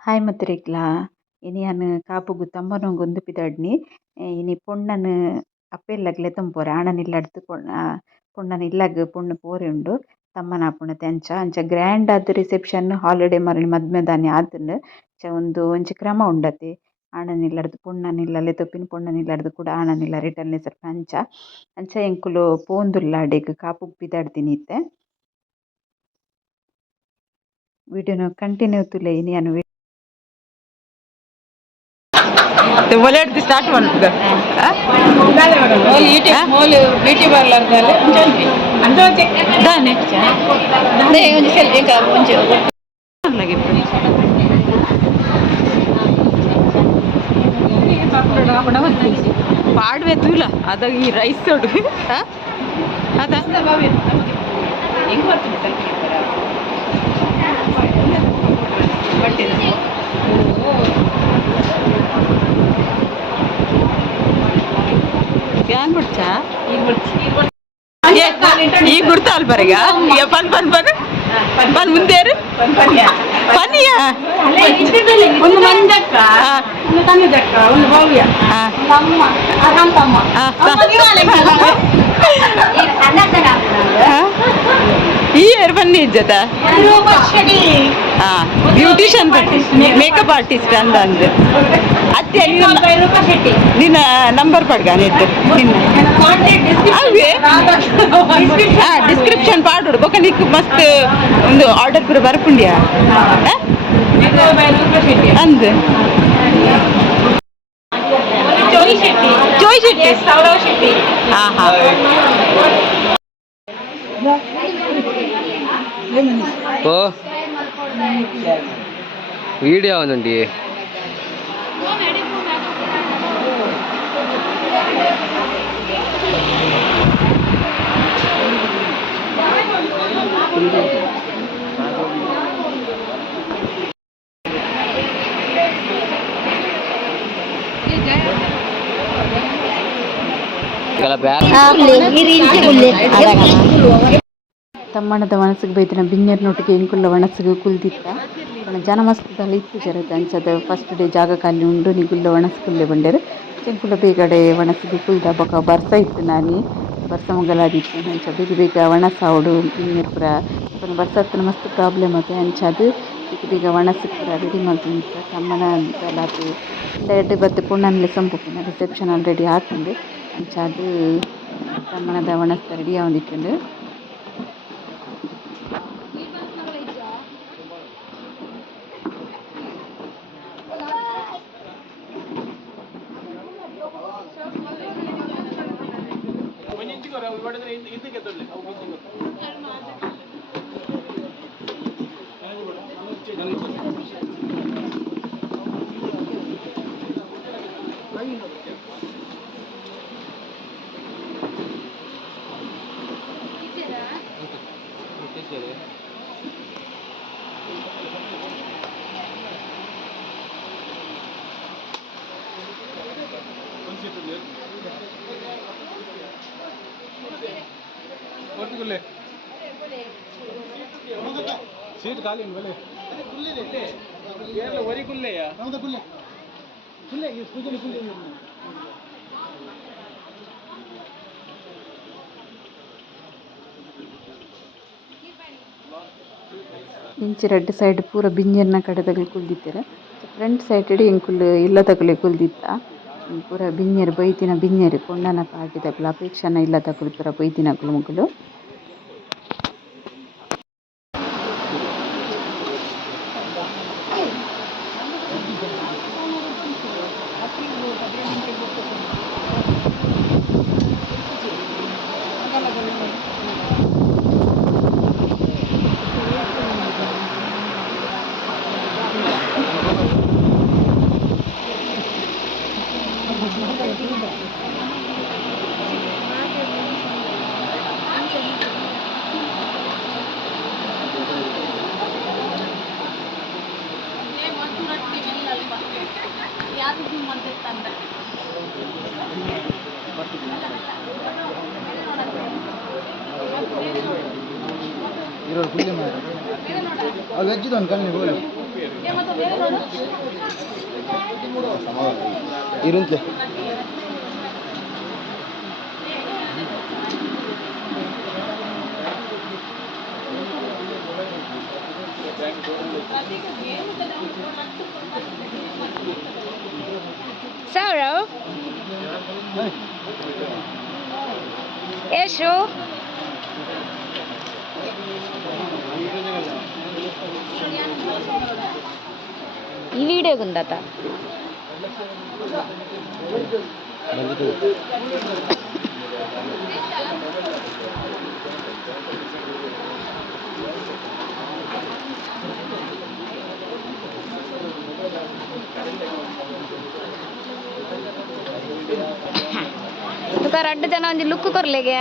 Hi ಮತ್ರಿಕ್ಲಾ ಇನಿ ಯಾನ್ ಕಾಪುಗು ತಮ್ಮನೊಂಗು ಉಂದು ಪಿದಡ್ನಿ ಇನಿ ಪೊಣ್ಣನ್ ಅಪ್ಪೆಲ್ಲಗ್ಲೆ ತುಂಪೊರೆ ಆಣನ್ ಇಲ್ಲಡ್ದ್ ಪೊಣ್ಣನ್ ಇಲ್ಲಗ್ ಪೊಣ್ಣು ಪೋರೆ ಉಂಡು ತಮ್ಮನ ಆಪುಂಡತೆ ಅಂಚ ಗ್ರ್ಯಾಂಡ್ ಆದ್ ರಿಸೆಪ್ಷನ್ ಹಾಲಿಡೇ ಮರಣ ಮದ್ಮೆದಾನಿ ಆತುಂಡು ಉಂದು ಒಂಜಿ ಕ್ರಮ ಉಂಡತೆ ಆಣನ್ ಇಲ್ಲಡ್ದ್ ಪೊಣ್ಣನ್ ಇಲ್ಲಲೆ ತೊಪ್ಪಿನ ಪೊಣ್ಣನ್ ಇಲ್ಲಡ್ದ್ ಕೂಡ ಆಣನ್ ಇಲ್ಲ ರಿಟರ್ನ್ ಸರ್ಪ ಅಂಚ ಎಂಕುಲು ಪೋಂದುಲ್ಲ ಅಡೆಗ್ ಕಾಪುಗ್ ಪಿದಡ್ದಿನಿ ಇತ್ತೆ ವಿಡಿಯೋನು ಕಂಟಿನ್ಯೂ ತುಲೆ ಇನಿ ಯಾನ್ ಒಲೆಡ್ದು ಸ್ಟಾರ್ಟ್ ಮಾಡ್ತದ ಬ್ಯೂಟಿ ಪಾರ್ಲರ್ ದಾನೆ ಒಂಜಿ ಸೆಲ್ಫಿ ಒಂಜಿ ಪಾಡ್ವೆ ತೂಲ ಅದ ಈ ರೈಸ್ ತೊಡು ಅದ ಹೆಂಗ್ ಬರ್ತದೆ ಏನ್ ಬಿಡ್ಚಾ ಈಗ ಗುರ್ತಾಲ್ ಬರಗ ಪನ್ ಪನ್ ಪನ್ ಪನ್ ಮುಂದೇರು ಪನ್ನಿಯ ಒಂದು ಮಂದಕ್ಕ ಒಂದು ಕನ್ನದಕ್ಕ ಒಂದು ಭವ್ಯ ಈ ಏರ್ ಬನ್ನಿ ಇಜ್ಜತ ಬ್ಯೂಟಿಷಿಯನ್ ಮೇಕಪ್ ಆರ್ಟಿಸ್ಟ್ ಅಂದ ಅಂದು ಅತ್ತೆ ನಿನ್ನ ನಂಬರ್ ಪಡ್ಗ ನೆಟ್ಟು ಅವೇ ಡಿಸ್ಕ್ರಿಪ್ಷನ್ ಪಾಡು ಬೊಕ ನಿಕ್ ಮಸ್ತ್ ಒಂದು ಆರ್ಡರ್ ಪೂರ ಬರ್ಪುಂಡ್ಯಾ ಅಂದ್ ಜೋಯ್ ಶೆಟ್ಟಿ ಹಾಂ ಹಾಂ ಓ వీడియో ఉందండి ತಮ್ಮಣ್ಣದ ವನಸಿಗೆ ಬೈತಿನ ಬಿನ್ನೆರ್ನೊಟ್ಟಿಗೆ ಎಂಕುಲ್ಲ ವನಸಿಗೆ ಕುಲ್ದಿತ್ತ ಜನ ಮಸ್ತದಲ್ಲಿ ಇತ್ತು ಜರತೆ ಅಂಚದ ಫಸ್ಟ್ ಡೇ ಜಾಗ ಖಾಲಿ ಉಂಡು ನಿಗುಲ್ಲ ವನಸ್ಕುಲ್ಲೆ ಬಂಡೇರು ಚೆಂಕುಲ್ಲ ಬೇಗಡೆ ವನಸಿಗೆ ಕುಲ್ದ ಬೊಕ ಬರ್ಸ ಇತ್ತು ನಾನಿ ಬರ್ಸ ಮುಂಗಲಾದಿತ್ತು ಅಂಚ ಬೇಗ ಬೇಗ ವನಸ ಅವಡು ಬಿನ್ನೆರ್ ಪೂರ ಬರ್ಸತ್ತಿನ ಮಸ್ತ್ ಪ್ರಾಬ್ಲಮ್ ಆತೆ ಅಂಚ ಅದು ಬೇಗ ಬೇಗ ವನಸಿಗೆ ಪೂರ ರೆಡಿ ಮಲ್ತೊಂದಿತ್ತ ತಮ್ಮನ ಅದು ಎಡ್ಡೆ ಬತ್ತೆ ಪೊಣ್ಣನ್ಲೆ ಸಂಪುಪಿನ ರಿಸೆಪ್ಷನ್ ಆಲ್ರೆಡಿ ಆತುಂಡು ಅಂಚ ಅದು ತಮ್ಮನದ ವನಸ್ತ ರೆಡಿ ಆವೊಂದಿತ್ತುಂಡು सीट खाली बोले वरी खुले या खुले ಇಂಚಿ ರೆಡ್ ಸೈಡ್ ಪೂರ ಬಿಂಜರ್ನ ಕಡೆ ತಗಲಿ ಕುಲ್ದಿತ್ತೆರ್ ಫ್ರಂಟ್ ಸೈಡ್ ಎಂಕುಲು ಇಲ್ಲ ತಗಲಿ ಕುಲ್ದಿತ್ತ ಪೂರ ಬಿಂಜರ್ ಬೈತಿನ ಬಿಂಜರ್ ಪೊಣ್ಣನ ಪಾರ್ಟಿ ತಕುಲು ಅಪೇಕ್ಷನ ಇಲ್ಲ ತಕುಲು ಪೂರ ಬೈತಿನಕುಲು ಮುಕುಲು ವೆಜ್ ಕಲ್ನಿ ಬೋಲು ಇರುಂತ್ಲೆ Sarah? Eshu? ఈ వీడియో ఉందట तुका रड्ड जन ಒಂಜಿ ಲುಕ್ ಕೊರ್ಲೆಗೆ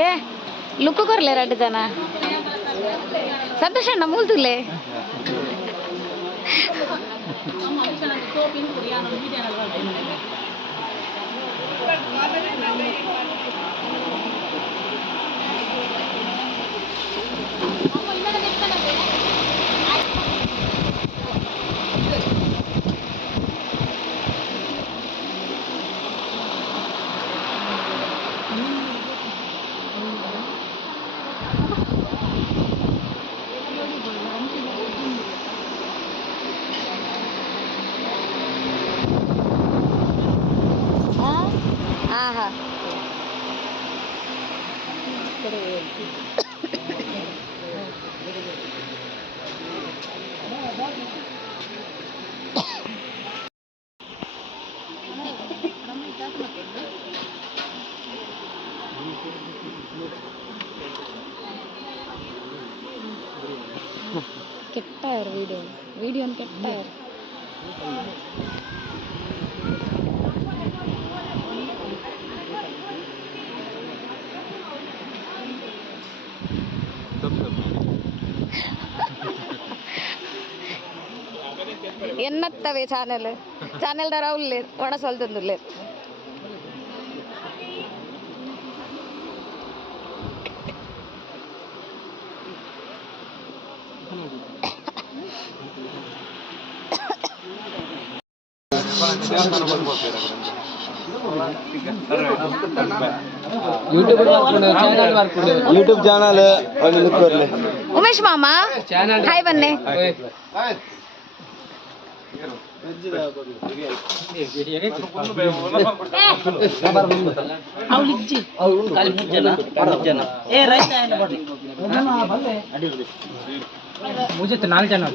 ಏ ಲುಕ್ ಕೊರ್ಲೆ ರಡ್ಡ್ ಜನ ಸಂತೋಷ ಅಣ್ಣ ಮೂಲ್ತುಲೆ ಆಹಾ ಕೆಟ್ಟಾಯರು ವಿಡಿಯೋ ಕೆಟ್ಟಾಯರು ఎన్నత్తవే ఛానల్ రావులు లేదు వడసొలుతుంది లేదు ಯೂಟ್ಯೂಬ್ ಚಾನಲ್ ಉಮೇಶ್ ಮಾಮ ಹಾಯ್ ಬನ್ನಿ मुझे तो नाल चैनल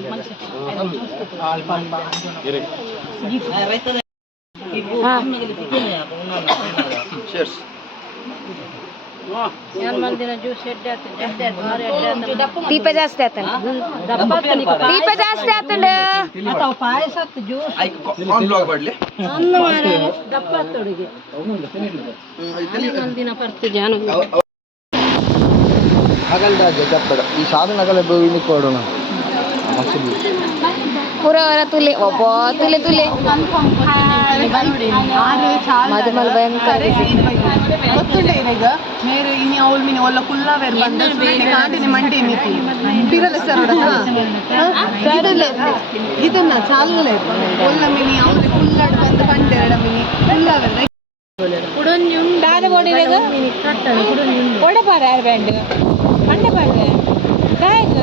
ದೀಪ ಜಾಸ್ತಿ ಆತನ ದೀಪ ಜಾಸ್ತಿ ಆತಂಡ ಈ ಸಾಧನಗಳ ಕೊಡೋಣ ಪುರವರ ತುಲೆ ಒಬ್ಬ ತುಲೆ ಮಧುಮಲ್ ಭಯಂಕರ ಗೊತ್ತುಂಡೆ ಈಗ ಮೇರೆ ಇನಿ ಅವಲ್ ಮಿನಿ ಒಲ್ಲ ಕುಲ್ಲ ವೇರ್ ಬಂದ ಕಾಂಡಿನಿ ಮಂಡಿ ಮಿತಿ ಬಿರಲ ಸರಡ ಇದನ್ನ ಚಾಲ್ಗಲೆ ಒಲ್ಲ ಮಿನಿ ಅವಲ್ ಕುಲ್ಲಡ್ ಬಂದು ಕಂಡೆರಡ ಮಿನಿ ಕುಲ್ಲ ವೇರ್ ದಾದ ಬೋಡಿರೆಗ ಒಡೆ ಪಾರ ಯಾರು ಬ್ಯಾಂಡ್ ಮಂಡೆ ಪಾರ ಕಾಯಕ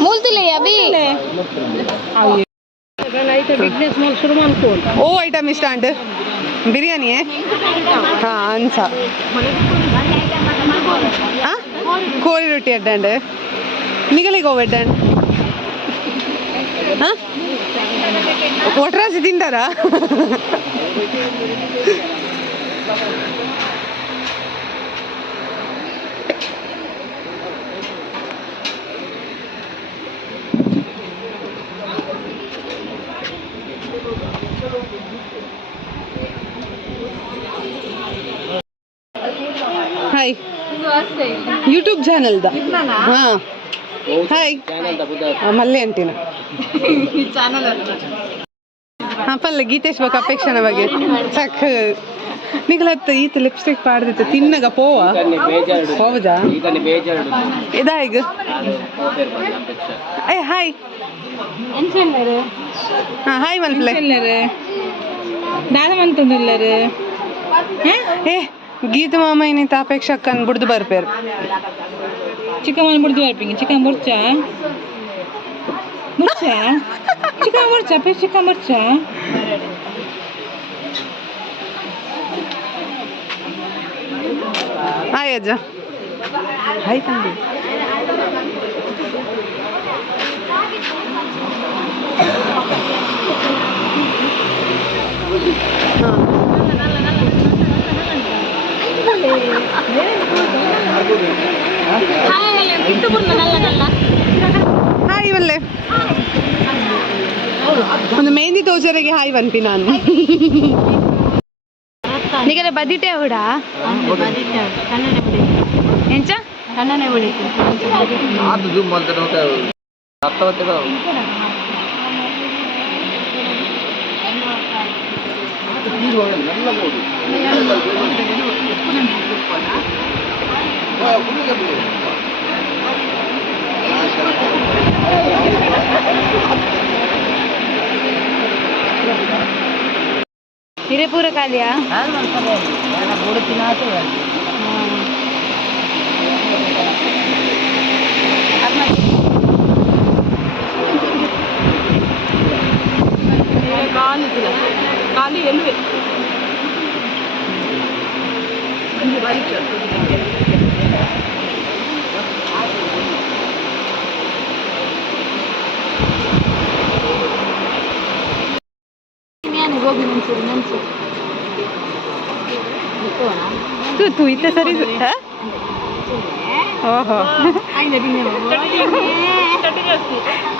ಮೂಲ್ತುಲೆ ಅಭಿ ಓ ಐಟಮ್ ಇಷ್ಟ ಅಂಡ್ ಬಿರಿಯಾನಿ ಹಾ ಅನ್ಸ ಕೋಳಿ ರೊಟ್ಟಿ ಅಡ್ಡಂಡ್ ನಿಗಲಿಗೆ ಹೋಗ್ಬೇಡ್ಡಂಡ್ ಹಾಂ ಒಟ್ರಾಸಿ ತಿಂತಾರಾ ಹಾಯ್ ಯೂಟ್ಯೂಬ್ ಚಾನಲ್ದ ಹಾಂ ಹಾಯ್ ಮಲ್ಲೆ ಅಂಟಿನ ಹಾಂ ಪಲ್ಲ ಗೀತೇಶ್ ಬಗ್ಗೆ ಅಪೇಕ್ಷೆನ ಬಗ್ಗೆ ಸಾಕು ನಿಗಲತ್ತ ಈತ ಲಿಪ್ಸ್ಟಿಕ್ ಪಾಡ್ದಿತ್ತು ತಿನ್ನಗ ಪೋವ ಹೋವದಾ ಇದಾ ಈಗ ಏ ಹಾಯ್ ಹಾಯ್ ಮಲ್ಪಲೆ ದಾದವಂತಂದಿಲ್ಲರು ಏ ಗೀತ ಮಾಮ ಇನ್ನಿತ ಅಪೇಕ್ಷ ಅಕ್ಕನ್ ಬಿಡ್ದು ಬರ್ಪೇರು ಚಿಕನ್ ಬಿಡ್ದು ಬರ್ಪಿಂಗ ಚಿಕನ್ ಮುರ್ಚ ಚಿಕನ್ ಮುರ್ಚ ಚಿಕನ್ ಮುರ್ಚ ಹಾಯ್ ಅಜ್ಜ ಹಾಯ್ ತಂದೆ. ಹಾಯ್ ಒಳ್ಳೆ ಒಂದು ಮೆಹಂದಿ ತೋಜರಿಗೆ ಹಾಯ್ ಬನ್ಪಿ ನಾನು ನಿಗರೆ ಬದಿಟೆ ಹುಡ ಎಂಚ ಕಣ್ಣನೆ ಹೊಡಿತು ಅದು ಜೂಮ್ ಮಾಡ್ತಾರೆ ಮತ್ತೆ ಅರ್ಥವತ್ತೇನೋ ಹಿರೇಪುರ ಕಾಲಿಯಾ ಖಾಲಿ ಎಲ್ವೆ ಗೋಬಿ ಮಂಚೂರಿ ತೂ ಇತ್ತ ಸರಿ ಓಹೋ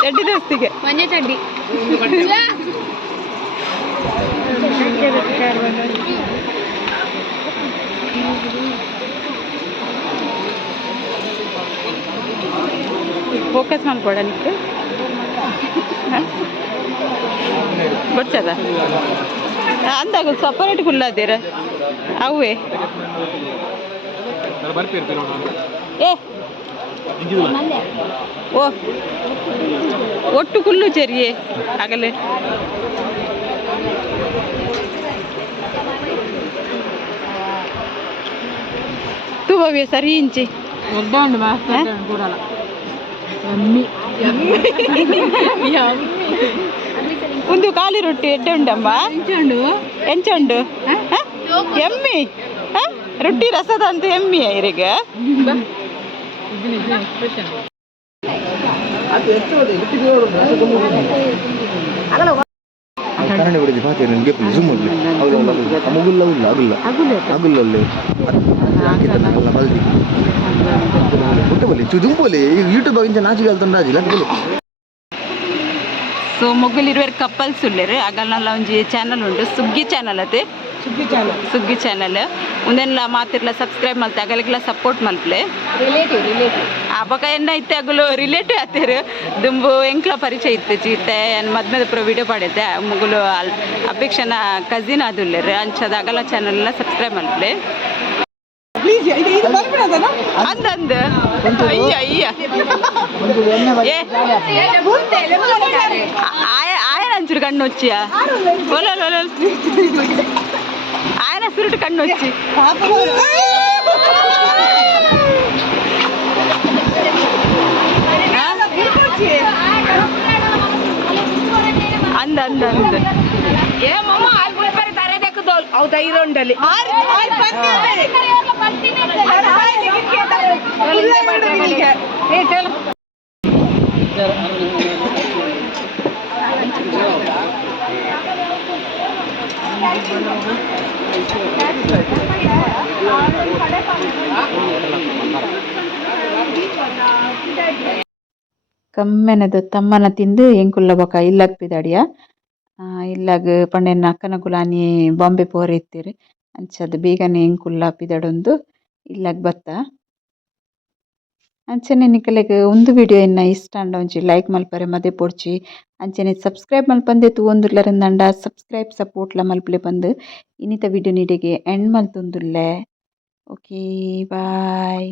ಚಡ್ಡಿ ದೋಸ್ತಿಗೆ ಮಂಜೆ ಚಡ್ಡಿ ಫೋಕಸ್ ಮಾಡ್ಕೊಡ ನಿಕ್ಕೆ ಗೊತ್ತದ ಅಂದಾಗ ಸಪರೇಟ್ ಕುಲ್ಲಾದೇರ ಅವೇ ಏ ಓ ಒಟ್ಟು ಕುಲ್ಲು ಚೆರಿಯೇ ಆಗಲೇ ತೂ ಭವ್ಯ ಸರಿ ಇಂಚಿ ಒಡ್ಡ ಉಂಡು ಮಾಸ್ಟರ್ ಕೂಡಲ್ಲ ಒಂದು ಖಾಲಿ ರೊಟ್ಟಿ ಎಡ್ಡೆ ಉಂಡಮ್ಮ ಎಂಚುಂಡು ಎಮ್ಮಿ ರೊಟ್ಟಿ ರಸದ ಅಂತ ಎಮ್ಮಿ ಇರಿಗ ಕನ್ನಡ ಬಿಡಿದ್ದು ಪಾತೆ ನನಗೆ ಜೂಮ್ ಆಗಲಿ ಅಮಗುಲ್ಲ ಇಲ್ಲ ಅಗುಲ್ಲ ಅಗುಲ್ಲಲ್ಲಿ ಬಲ್ದಿ ಬಿಟ್ಟು ದುಂಬೋಲಿ ಈಗ ಯೂಟ್ಯೂಬ್ ಇಂಚ ನಾಚಿಗೆ ಹೇಳ್ತಾನೆ ಸೊ ಮೊಗ್ಗಲಿರುವರು ಕಪಲ್ಸ್ ಉಳ್ಳೇರು ಆಗಲ್ನಲ್ಲ ಒಂಜಿ ಚಾನಲ್ ಉಂಡು ಸುಗ್ಗಿ ಚಾನಲ್ ಅದೇ ಸುಗ್ಗಿ ಚಾನಲ್ ಒಂದೆಲ್ಲ ಮಾತಿರ್ಲ ಸಬ್ಸ್ಕ್ರೈಬ್ ಮಲ್ತೆ ಅಗಲಿಗೆಲ್ಲ ಸಪೋರ್ಟ್ ಮಲ್ಪಲೆ ಆವಾಗ ಎನ್ನ ಇತ್ತೆ ಅಗಲು ರಿಲೇಟಿವ್ ಆತೇರು ದುಂಬು ಎಂಕ್ಲ ಪರಿಚಯ ಇತ್ತು ಚೀತೆ ಮದ್ಮೇದ ಪುರ ವಿಡಿಯೋ ಪಾಡೈತೆ ಮುಗುಲು ಅಪೇಕ್ಷನ ಕಸಿನ್ ಆದುಲ್ಲೇರು ಅಂಚದ ಅಗಲ ಚಾನಲ್ ಎಲ್ಲ ಸಬ್ಸ್ಕ್ರೈಬ್ ಮಲ್ಪಲೆ ಅಂದಂದ ಅಯ್ಯ ಅಯ್ಯ ఆయన అంచుడు కన్ను వచ్చి ఆయన సురుడు కన్ను వచ్చి ಅಂದ ಅಂದ ಅಂದ ఏమమ్మ ఆల్బుల్ పరి తరేదెక్కు దోల్ అవు ధైర్యం ఉండాలి ఏ చలో ಕಮ್ಮೆನದು ತಮ್ಮನ ತಿಂದು ಎಂಕುಲ್ಲ ಬೊಕ ಇಲ್ಲಗ್ ಪಿದಾಡಿಯ ಇಲ್ಲಗ್ ಪಂಡೆನ ಅಕ್ಕನ ಕುಲಾನಿ ಬಾಂಬೆ ಪೋರೆ ಇತ್ತೀರಿ ಅಂಚದ ಬೇಗನೆ ಎಂಕುಲ್ಲ ಪಿದಾಡೊಂದು ಇಲ್ಲಗ್ ಬತ್ತ ಅಂಚನೆ ನಿಕಲೆಗ್ ಒಂದು ವಿಡಿಯೋ ಎನ್ನ ಇಷ್ಟ ಅಂಡ ಒಂಜಿ ಲೈಕ್ ಮಲ್ಪರೆ ಮದೆ ಪೊಡ್ಚಿ ಅಂಚನೆ ಸಬ್ಸ್ಕ್ರೈಬ್ ಮಲ್ಪಂದೆ ತೂವೊಂದುಲ್ಲೆರಂದಂಡ ಸಬ್ಸ್ಕ್ರೈಬ್ ಸಪೋರ್ಟ್ಲ ಮಲ್ಪಲೆ ಪಂದ್ ಇನ್ನಿತ ವಿಡಿಯೋ ನಿಡೆಗೆ ಎಂಡ್ ಮಲ್ತೊಂದುಲ್ಲೆ. ಓಕೆ ಬಾಯ್.